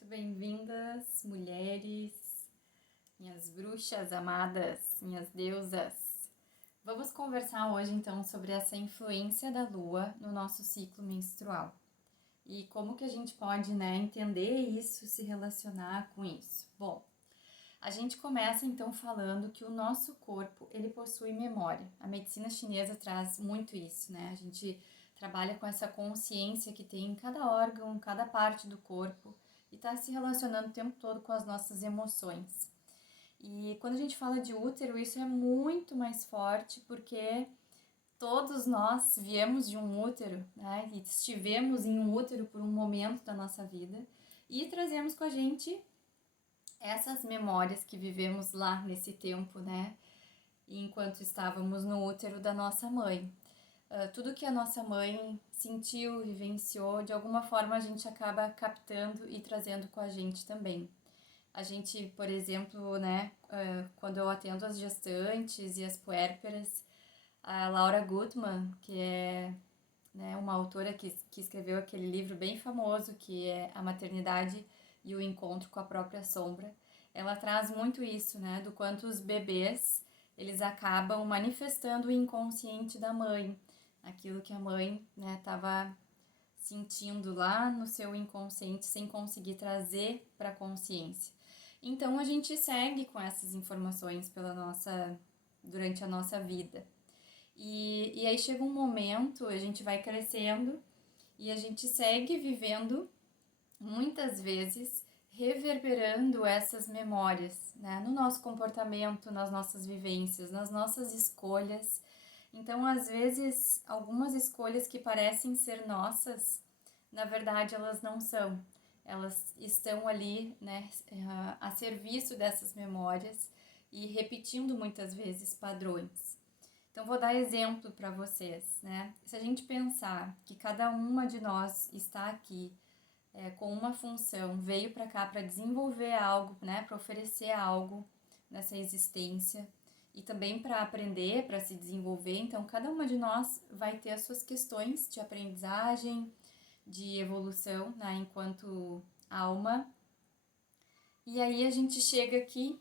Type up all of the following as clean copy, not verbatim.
Muito bem-vindas, mulheres, minhas bruxas amadas, minhas deusas. Vamos conversar hoje então sobre essa influência da lua no nosso ciclo menstrual e como que a gente pode, entender isso, se relacionar com isso. Bom, a gente começa então falando que o nosso corpo, ele possui memória. A medicina chinesa traz muito isso, A gente trabalha com essa consciência que tem em cada órgão, cada parte do corpo e está se relacionando o tempo todo com as nossas emoções. E quando a gente fala de útero, isso é muito mais forte porque todos nós viemos de um útero, E estivemos em um útero por um momento da nossa vida e trazemos com a gente essas memórias que vivemos lá nesse tempo, enquanto estávamos no útero da nossa mãe. Tudo que a nossa mãe sentiu, vivenciou, de alguma forma a gente acaba captando e trazendo com a gente também. A gente, por exemplo, quando eu atendo as gestantes e as puérperas, a Laura Gutman, que é uma autora que escreveu aquele livro bem famoso, que é A Maternidade e o Encontro com a Própria Sombra, ela traz muito isso, do quanto os bebês, eles acabam manifestando o inconsciente da mãe, aquilo que a mãe estava sentindo lá no seu inconsciente sem conseguir trazer para a consciência. Então a gente segue com essas informações durante a nossa vida. E aí chega um momento, a gente vai crescendo e a gente segue vivendo, muitas vezes, reverberando essas memórias, no nosso comportamento, nas nossas vivências, nas nossas escolhas. Então, às vezes, algumas escolhas que parecem ser nossas, na verdade, elas não são. Elas estão ali, a serviço dessas memórias e repetindo muitas vezes padrões. Então, vou dar exemplo para vocês, Se a gente pensar que cada uma de nós está aqui com uma função, veio para cá para desenvolver algo, para oferecer algo nessa existência e também para aprender, para se desenvolver. Então, cada uma de nós vai ter as suas questões de aprendizagem, de evolução, enquanto alma. E aí a gente chega aqui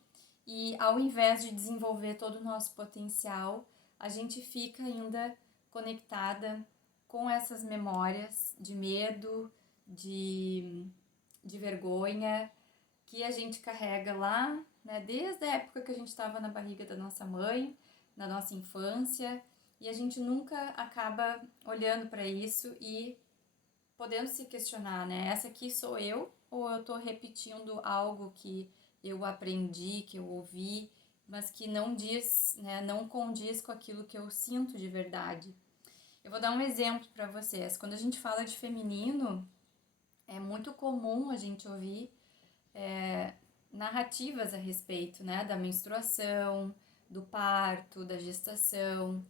e, ao invés de desenvolver todo o nosso potencial, a gente fica ainda conectada com essas memórias de medo, de vergonha, que a gente carrega lá, desde a época que a gente estava na barriga da nossa mãe, na nossa infância, e a gente nunca acaba olhando para isso e podendo se questionar, essa aqui sou eu ou eu estou repetindo algo que eu aprendi, que eu ouvi, mas que não diz, não condiz com aquilo que eu sinto de verdade. Eu vou dar um exemplo para vocês. Quando a gente fala de feminino, é muito comum a gente ouvir narrativas a respeito, da menstruação, do parto, da gestação.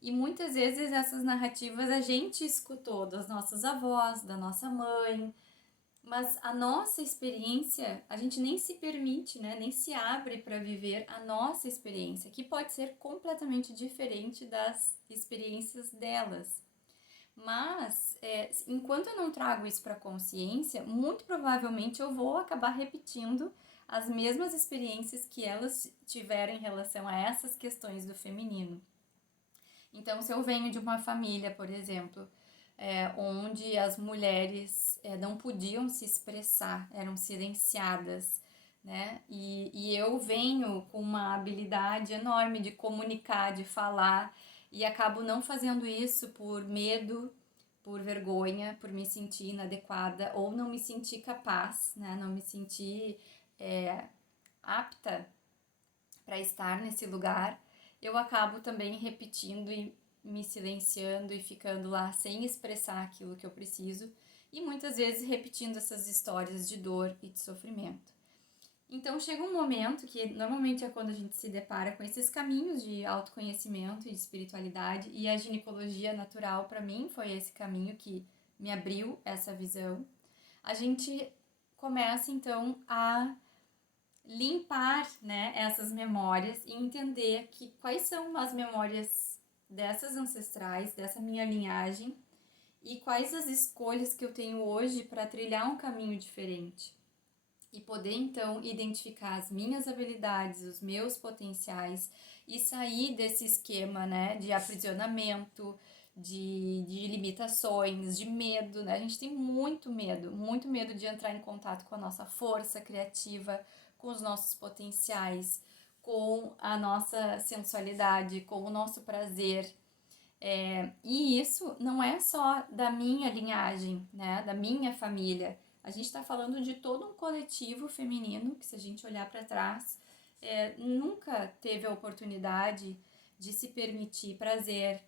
E muitas vezes essas narrativas a gente escutou das nossas avós, da nossa mãe, mas a nossa experiência, a gente nem se permite, nem se abre para viver a nossa experiência, que pode ser completamente diferente das experiências delas. Mas, enquanto eu não trago isso para a consciência, muito provavelmente eu vou acabar repetindo as mesmas experiências que elas tiveram em relação a essas questões do feminino. Então, se eu venho de uma família, por exemplo, onde as mulheres não podiam se expressar, eram silenciadas, E eu venho com uma habilidade enorme de comunicar, de falar, e acabo não fazendo isso por medo, por vergonha, por me sentir inadequada ou não me sentir capaz, não me sentir apta para estar nesse lugar. Eu acabo também repetindo e me silenciando e ficando lá sem expressar aquilo que eu preciso e muitas vezes repetindo essas histórias de dor e de sofrimento. Então chega um momento que normalmente é quando a gente se depara com esses caminhos de autoconhecimento e de espiritualidade, e a ginecologia natural para mim foi esse caminho que me abriu essa visão. A gente começa então a limpar, essas memórias e entender quais são as memórias dessas ancestrais, dessa minha linhagem, e quais as escolhas que eu tenho hoje para trilhar um caminho diferente. e poder então identificar as minhas habilidades, os meus potenciais e sair desse esquema, né, de aprisionamento, de limitações, de medo, né? A gente tem muito medo de entrar em contato com a nossa força criativa, com os nossos potenciais, com a nossa sensualidade, com o nosso prazer. E isso não é só da minha linhagem, né, da minha família. A gente está falando de todo um coletivo feminino que, se a gente olhar para trás, nunca teve a oportunidade de se permitir prazer,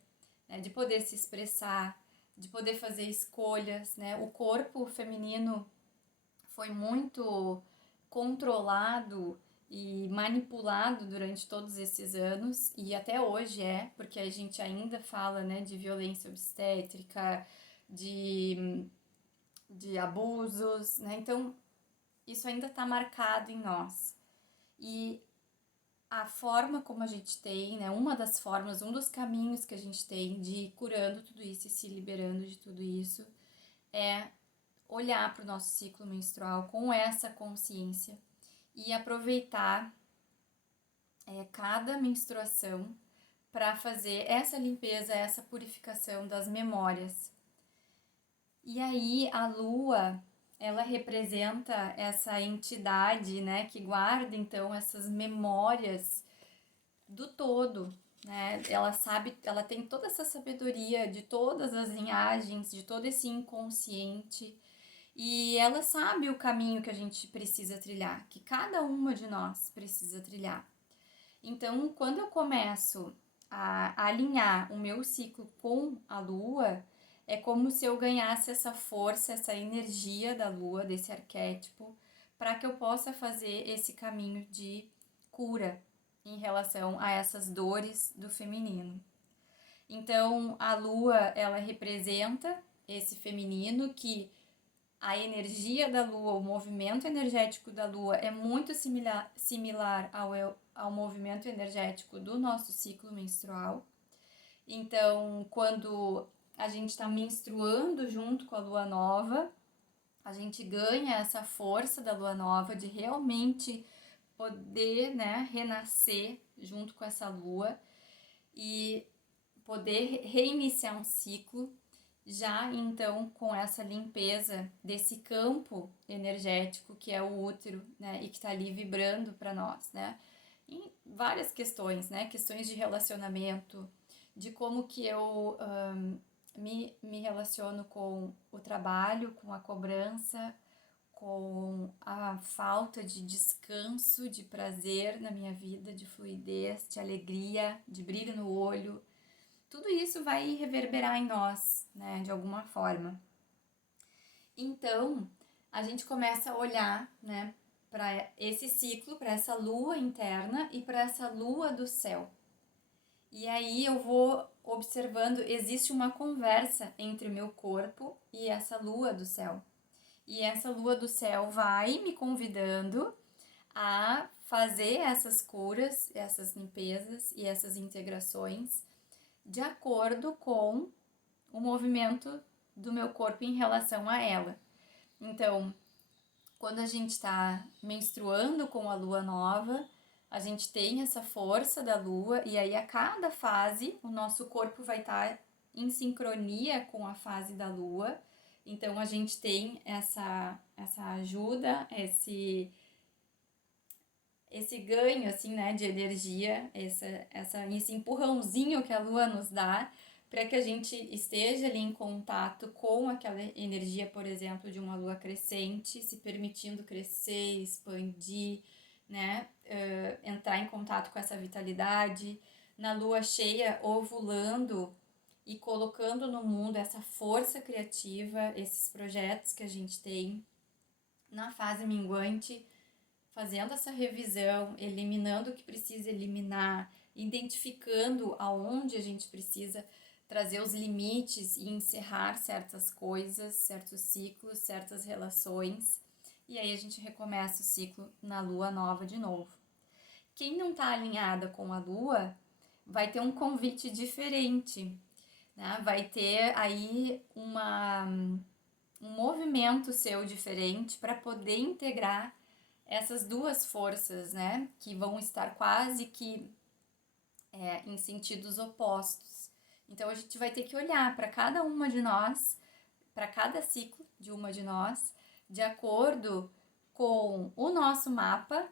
né, de poder se expressar, de poder fazer escolhas, né? O corpo feminino foi muito controlado e manipulado durante todos esses anos, e até hoje porque a gente ainda fala, né, de violência obstétrica, de abusos, né? Então, isso ainda está marcado em nós. E a forma como a gente tem, né, uma das formas, um dos caminhos que a gente tem de ir curando tudo isso e se liberando de tudo isso é olhar para o nosso ciclo menstrual com essa consciência e aproveitar cada menstruação para fazer essa limpeza, essa purificação das memórias. E aí a lua, ela representa essa entidade, né, que guarda então essas memórias do todo, né? Ela sabe, ela tem toda essa sabedoria de todas as linhagens, de todo esse inconsciente, e ela sabe o caminho que a gente precisa trilhar, que cada uma de nós precisa trilhar. Então, quando eu começo a alinhar o meu ciclo com a lua, é como se eu ganhasse essa força, essa energia da lua, desse arquétipo, para que eu possa fazer esse caminho de cura em relação a essas dores do feminino. Então, a lua, ela representa esse feminino que a energia da lua, o movimento energético da lua é muito similar ao movimento energético do nosso ciclo menstrual. Então, quando a gente está menstruando junto com a lua nova, a gente ganha essa força da lua nova de realmente poder, né, renascer junto com essa lua e poder reiniciar um ciclo já então com essa limpeza desse campo energético que é o útero, né, e que está ali vibrando para nós, né, em várias questões, né, questões de relacionamento, de como que eu me relaciono com o trabalho, com a cobrança, com a falta de descanso, de prazer na minha vida, de fluidez, de alegria, de brilho no olho. Tudo isso vai reverberar em nós, né, de alguma forma. Então, a gente começa a olhar, né, para esse ciclo, para essa lua interna e para essa lua do céu. E aí eu vou observando, existe uma conversa entre o meu corpo e essa lua do céu. E essa lua do céu vai me convidando a fazer essas curas, essas limpezas e essas integrações de acordo com o movimento do meu corpo em relação a ela. Então, quando a gente está menstruando com a lua nova, a gente tem essa força da lua, e aí a cada fase o nosso corpo vai estar em sincronia com a fase da lua. Então a gente tem essa ajuda, esse ganho assim, né, de energia, esse empurrãozinho que a lua nos dá para que a gente esteja ali em contato com aquela energia, por exemplo, de uma lua crescente, se permitindo crescer, expandir, né, entrar em contato com essa vitalidade, na lua cheia ovulando e colocando no mundo essa força criativa, esses projetos que a gente tem, na fase minguante, fazendo essa revisão, eliminando o que precisa eliminar, identificando aonde a gente precisa trazer os limites e encerrar certas coisas, certos ciclos, certas relações. E aí a gente recomeça o ciclo na lua nova de novo. Quem não está alinhada com a lua vai ter um convite diferente, né? Vai ter aí um movimento seu diferente para poder integrar essas duas forças, né, que vão estar quase que em sentidos opostos. Então a gente vai ter que olhar para cada uma de nós, para cada ciclo de uma de nós, de acordo com o nosso mapa,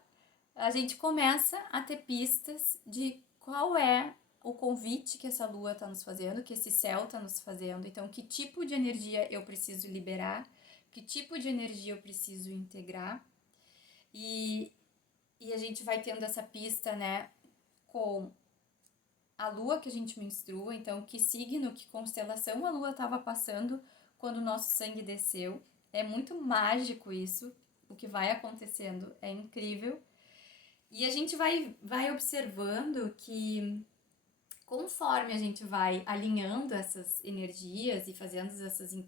a gente começa a ter pistas de qual é o convite que essa lua está nos fazendo, que esse céu está nos fazendo. Então, que tipo de energia eu preciso liberar, que tipo de energia eu preciso integrar. E a gente vai tendo essa pista, né, com a lua que a gente menstrua, então que signo, que constelação a lua estava passando quando o nosso sangue desceu. É muito mágico isso, o que vai acontecendo, é incrível. E a gente vai observando que conforme a gente vai alinhando essas energias e fazendo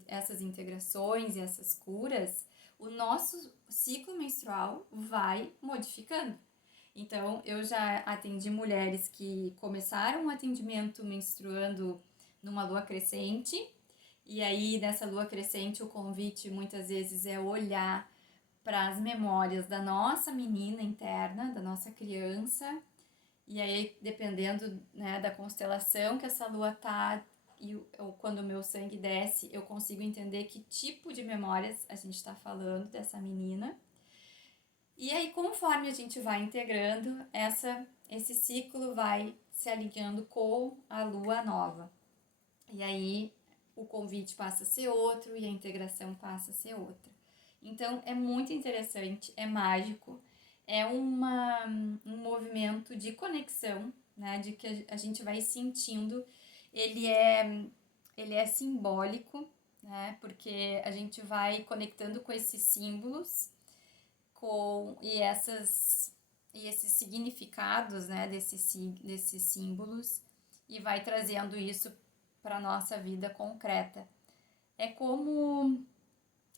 essas integrações e essas curas, o nosso ciclo menstrual vai modificando. Então, eu já atendi mulheres que começaram o atendimento menstruando numa lua crescente, e aí nessa lua crescente o convite muitas vezes é olhar para as memórias da nossa menina interna, da nossa criança, e aí dependendo, né, da constelação que essa lua tá, e quando o meu sangue desce, eu consigo entender que tipo de memórias a gente está falando dessa menina. E aí, conforme a gente vai integrando, esse ciclo vai se alinhando com a lua nova. E aí, o convite passa a ser outro e a integração passa a ser outra. Então, é muito interessante, é mágico, é um movimento de conexão, né, de que a gente vai sentindo. Ele é simbólico, né, porque a gente vai conectando com esses símbolos e esses significados, né, desses símbolos, e vai trazendo isso para a nossa vida concreta. É como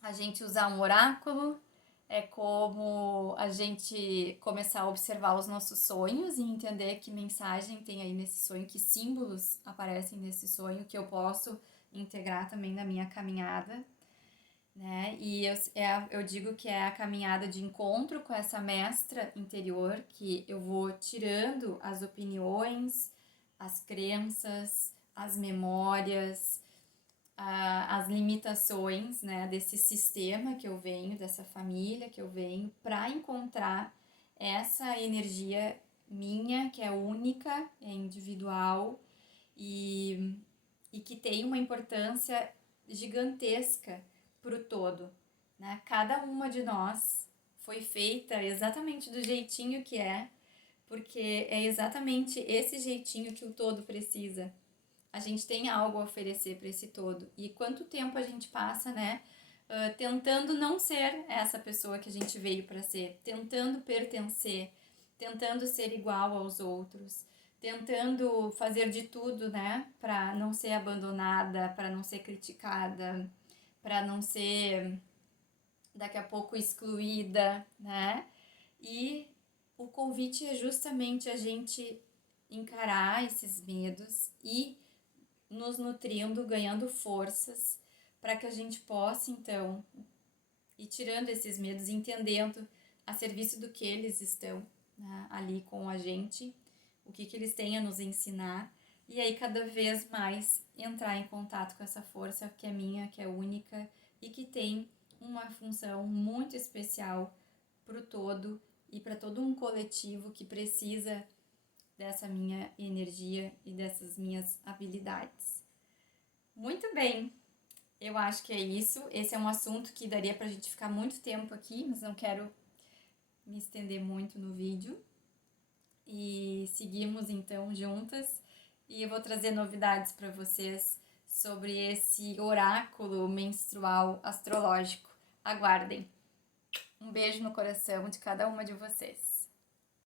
a gente usar um oráculo, é como a gente começar a observar os nossos sonhos e entender que mensagem tem aí nesse sonho, que símbolos aparecem nesse sonho, que eu posso integrar também na minha caminhada, né? E eu digo que é a caminhada de encontro com essa mestra interior, que eu vou tirando as opiniões, as crenças, as memórias, as limitações, né, desse sistema que eu venho, dessa família que eu venho, para encontrar essa energia minha, que é única, é individual e que tem uma importância gigantesca para o todo, né? Cada uma de nós foi feita exatamente do jeitinho que é, porque é exatamente esse jeitinho que o todo precisa. A gente tem algo a oferecer para esse todo. E quanto tempo a gente passa, né, tentando não ser essa pessoa que a gente veio para ser, tentando pertencer, tentando ser igual aos outros, tentando fazer de tudo, né, para não ser abandonada, para não ser criticada, para não ser daqui a pouco excluída, né? E o convite é justamente a gente encarar esses medos e nos nutrindo, ganhando forças para que a gente possa então ir tirando esses medos, entendendo a serviço do que eles estão, né, ali com a gente, o que eles têm a nos ensinar, e aí cada vez mais entrar em contato com essa força que é minha, que é única e que tem uma função muito especial para o todo e para todo um coletivo que precisa dessa minha energia e dessas minhas habilidades. Muito bem, eu acho que é isso. Esse é um assunto que daria pra gente ficar muito tempo aqui, mas não quero me estender muito no vídeo. E seguimos então juntas e eu vou trazer novidades para vocês sobre esse oráculo menstrual astrológico. Aguardem. Um beijo no coração de cada uma de vocês.